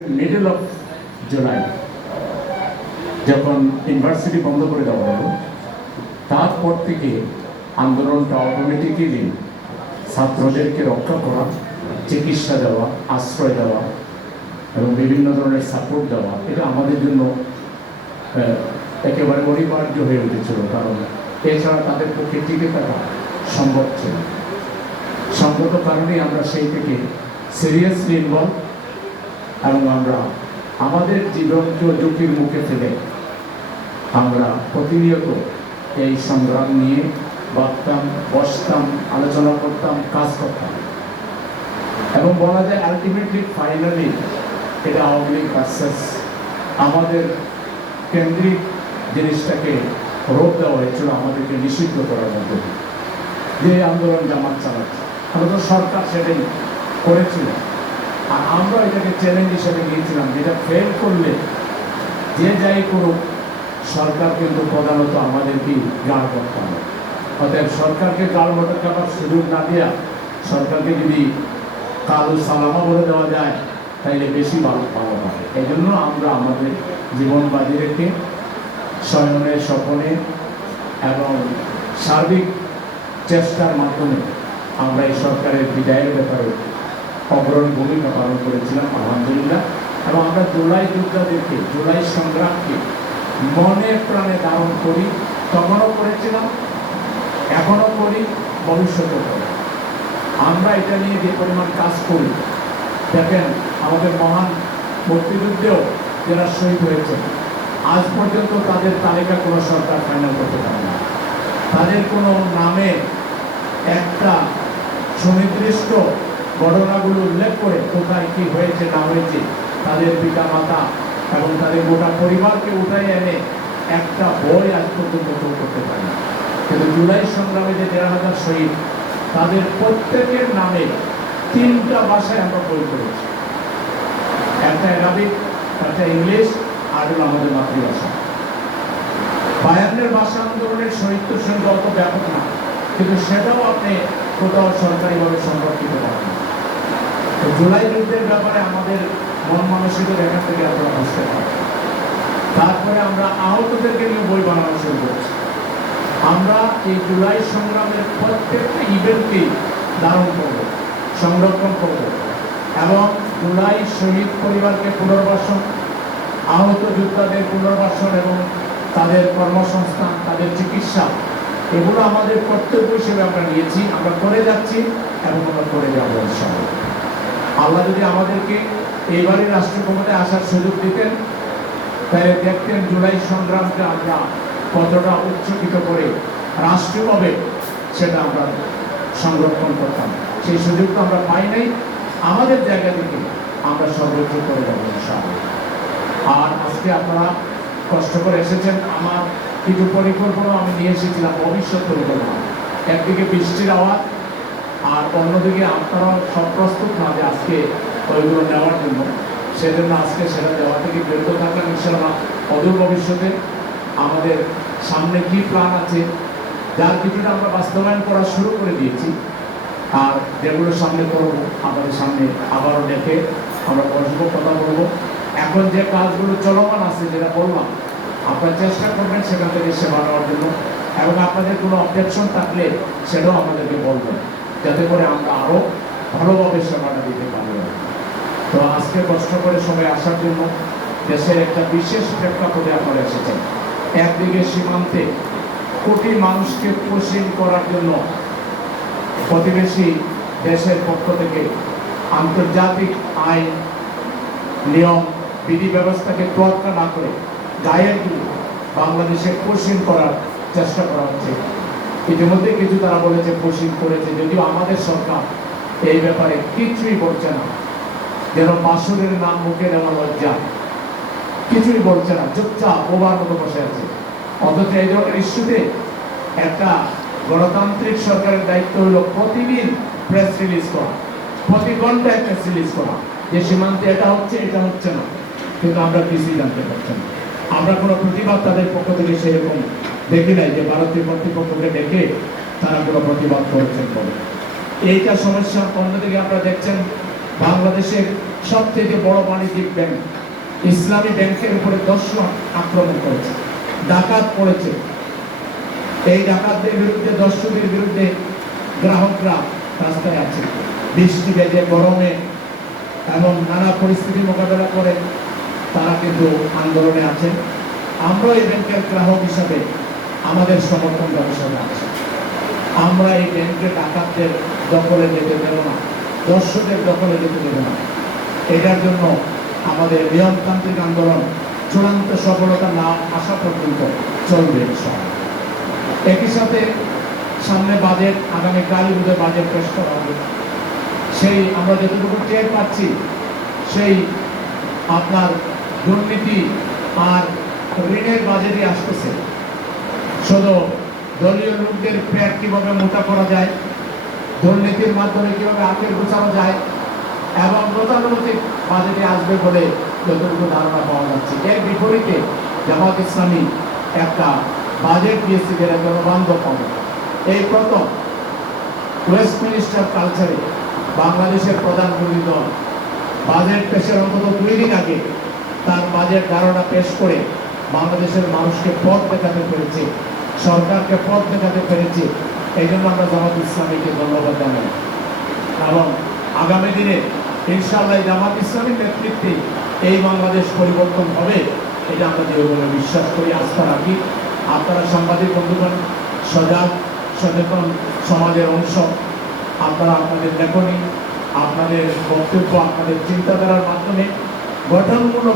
Middle of July যখন university বন্ধ করে দেওয়া হলো, তারপর থেকে আন্দোলনটা অটোমেটিক্যালি ছাত্রদেরকে রক্ষা করা, চিকিৎসা দেওয়া, আশ্রয় দেওয়া এবং বিভিন্ন ধরনের সাপোর্ট দেওয়া, এটা আমাদের জন্য একেবারে অনিবার্য হয়ে উঠেছিল। কারণ এছাড়া তাদের পক্ষে টিকে থাকা সম্ভব ছিল। সঙ্গত কারণেই আমরা সেই থেকে সিরিয়াসলি ইনভলভ এবং আমরা আমাদের জীবনকে ঝুঁকির মুখে ফেলে আমরা প্রতিনিয়ত এই সংগ্রাম নিয়ে ভাবতাম, বসতাম, আলোচনা করতাম, কাজ করতাম এবং বলা যায় আলটিমেটলি ফাইনালি এটা আওয়ামী লীগ ভার্সেস আমাদের কেন্দ্রিক জিনিসটাকে রোধ দেওয়া হয়েছিল, আমাদেরকে নিষিদ্ধ করার মধ্যে যে আন্দোলন জামাত চালাচ্ছে। আমরা তো সরকার সেটাই করেছিল আর আমরা এটাকে চ্যালেঞ্জ হিসেবে নিয়েছিলাম, যেটা ফেল করলে যে যাই করুক সরকার কিন্তু প্রধানত আমাদেরকেই গাড় করতে হবে। অতএব সরকারকে গাড় করার সুযোগ না দেওয়া, সরকারকে যদি কালো সালামা বলে দেওয়া যায় তাইলে বেশি ভালো হয়। এই জন্য আমরা আমাদের জীবন বাজি রেখে স্বয়নে স্বপনে এবং সার্বিক চেষ্টার মাধ্যমে আমরা এই সরকারের বিদায়ের ব্যাপারে অগ্রণী ভূমিকা পালন করেছিলাম আলহামদুলিল্লাহ। এবং আমরা জুলাই যোদ্ধাদেরকে, জুলাই সংগ্রামকে মনে প্রাণে ধারণ করি, তখনও করেছিলাম, এখনও করি, ভবিষ্যতেও করি। আমরা এটা নিয়ে যে পরিমাণ কাজ করি, দেখেন আমাদের মহান মুক্তিযুদ্ধেও যারা শহীদ হয়েছে আজ পর্যন্ত তাদের তালিকা কোনো সরকার ফাইনাল করতে পারে না। তাদের কোনো নামে একটা সুনির্দিষ্ট ঘটনাগুলো উল্লেখ করে কোথায় কি হয়েছে না হয়েছে, তাদের পিতা মাতা এবং তাদের গোটা পরিবারকে উঠাই এনে একটা বই আজ পর্যন্ত করতে পারে না। কিন্তু জুলাই সংগ্রামে যে ১,৫০০ শহীদ, তাদের প্রত্যেকের নামে ৩টা ভাষায় আমরা বই করেছি, একটা অ্যারাবিক, একটা ইংলিশ, আর হলো আমাদের মাতৃভাষা। ৫২ ভাষা আন্দোলনের সাহিত্য সংখ্যা অত ব্যাপক না, কিন্তু সেটাও আপনি কোথাও সরকারিভাবে সংরক্ষিত করেন না। তো জুলাই যুদ্ধের ব্যাপারে আমাদের মন মানসিকতা এখান থেকে আমরা বুঝতে পারি। তারপরে আমরা আহতদেরকে নিয়ে বই বানানো শুরু করেছি। আমরা এই জুলাই সংগ্রামের প্রত্যেকটা ইভেন্টকেই ধারণ করব, সংরক্ষণ করব এবং জুলাই শহীদ পরিবারকে পুনর্বাসন, আহত যোদ্ধাদের পুনর্বাসন এবং তাদের কর্মসংস্থান, তাদের চিকিৎসা, এগুলো আমাদের কর্তব্য হিসেবে আমরা নিয়েছি, আমরা করে যাচ্ছি এবং আমরা করে যাবো ইনশাআল্লাহ। আল্লাহ যদি আমাদেরকে এইবারই রাষ্ট্র ক্ষমতায় আসার সুযোগ দিতেন, তাহলে দেখতেন জুলাই সংগ্রামকে আমরা কতটা উচ্চকিত করে রাষ্ট্রীয়ভাবে সেটা আমরা সংরক্ষণ করতাম। সেই সুযোগটা আমরা পাই নাই। আমাদের জায়গা থেকে আমরা সর্বোচ্চ করে যাবো ইনশাআল্লাহ। আর আজকে আপনারা কষ্ট করে এসেছেন, আমার কিছু পরিকল্পনা আমি নিয়ে এসেছিলাম, ভবিষ্যৎ পরিকল্পনা। একদিকে বৃষ্টির আওয়াজ আর অন্যদিকে আপনারাও সব প্রস্তুত না যে আজকে ওইগুলো নেওয়ার জন্য, সেজন্য আজকে সেটা দেওয়া থেকে বিরত থাকলেন ইনশাআল্লাহ। অদূর ভবিষ্যতে আমাদের সামনে কি প্ল্যান আছে, যার কিছুটা আমরা বাস্তবায়ন করা শুরু করে দিয়েছি, আর যেগুলো সামনে করবো আমাদের সামনে আবারও দেখে আমরা বসবো, কথা বলবো। এখন যে কাজগুলো চলমান আছে, যেটা বললাম, আপনারা চেষ্টা করবেন সেখান থেকে সেবা নেওয়ার জন্য এবং আপনাদের কোনো অবজেকশন থাকলে সেটাও আমাদেরকে বলবেন, যাতে করে আমরা আরও ভালোভাবে সেবাটা দিতে পারি। তো আজকে কষ্ট করে সবাই আসার জন্য দেশের একটা বিশেষ প্রেক্ষাপটে আপনারা এসেছেন। একদিকে সীমান্তে কোটি মানুষকে পোষণ করার জন্য প্রতিবেশী দেশের পক্ষ থেকে আন্তর্জাতিক আইন, নিয়ম, বিধি ব্যবস্থাকে তোয়াক্কা না করে গায়ের দিয়ে বাংলাদেশে পোষণ করার চেষ্টা করা হচ্ছে। ইতিমধ্যে কিছু তারা বলেছে পোষণ করেছে, যদিও আমাদের সরকার এই ব্যাপারে কিছুই বলছে না, যেন বাসুরের নাম মুখে নেওয়া লজ্জা, কিছুই বলছে না, চুপচাপ ওবার মতো বসে আছে। অথচ এই ধরনের ইস্যুতে একটা গণতান্ত্রিক সরকারের দায়িত্ব হলো প্রতিদিন প্রেস রিলিজ করা, প্রতি ঘন্টায় প্রেস রিলিজ করা যে সীমান্তে এটা হচ্ছে, এটা হচ্ছে না, কিন্তু আমরা কিছুই জানতে পারছি না। আমরা কোনো প্রতিবাদ তাদের পক্ষ থেকে সেরকম দেখি নাই যে ভারতীয় কর্তৃপক্ষকে ডেকে তারা কোনো প্রতিবাদ করেছেন বলে। এইটা সমস্যা। অন্যদিকে আপনারা দেখছেন বাংলাদেশের সবচেয়ে বড় বাণিজ্যিক ব্যাংক, ইসলামী ব্যাংকের উপরে দস্যু আক্রমণ করেছে, ডাকাত পড়েছে। এই ডাকাতদের বিরুদ্ধে, দস্যুদের বিরুদ্ধে গ্রাহকরা রাস্তায় আছে, বৃষ্টি বেজে, গরমে এবং নানা পরিস্থিতি মোকাবেলা করে তারা কিন্তু আন্দোলনে আছেন। আমরা এই ব্যাংকের গ্রাহক হিসাবে আমাদের সমর্থন ব্যবসায় আছে। আমরা এই ব্যাংকের ডাকাতদের দখলে যেতে দেব না, দর্শকদের দখলে যেতে দেব না। এটার জন্য আমাদের নিয়মতান্ত্রিক আন্দোলন চূড়ান্ত সফলতা না আসা পর্যন্ত চলবে। একই সাথে সামনে বাজেট, আগামীকালই বোধহয় বাজেট পেশ করা হবে। সেই আমরা যতটুকু টের পাচ্ছি, সেই আপনার দুর্নীতি আর ঋণের বাজেটই আসতেছে। শুধু দলীয় লোকদের পেট কিভাবে মোটা করা যায়, দুর্নীতির মাধ্যমে কিভাবে আখের গোছানো যায় এবং গতানুগতিক বাজেটে আসবে বলে যতটুকু ধারণা পাওয়া যাচ্ছে। এর বিপরীতে জামাত ইসলামী একটা বাজেট দিয়েছে যেটা জনবান্ধব হবে। এই প্রথম ওয়েস্টমিনিস্টার কালচারে বাংলাদেশের প্রধান বিরোধী দল বাজেট পেশের অন্তত 2 দিন আগে তার বাজেট ধারণা পেশ করে বাংলাদেশের মানুষকে পথ দেখাতে পেরেছে, সরকারকে পথ দেখাতে পেরেছে। এই জন্য আমরা জামাত ইসলামীকে ধন্যবাদ জানাই এবং আগামী দিনে ইনশাআল্লাহ জামাত ইসলামীর নেতৃত্বে এই বাংলাদেশ পরিবর্তন হবে, এটা আমরা দৃঢ়ভাবে বিশ্বাস করি, আস্থা রাখি। আপনারা সাংবাদিক বন্ধুগণ সজাগ, সচেতন সমাজের অংশ। আপনারা আপনাদের লেখনী, আপনাদের বক্তব্য, আপনাদের চিন্তাধারার মাধ্যমে গঠনমূলক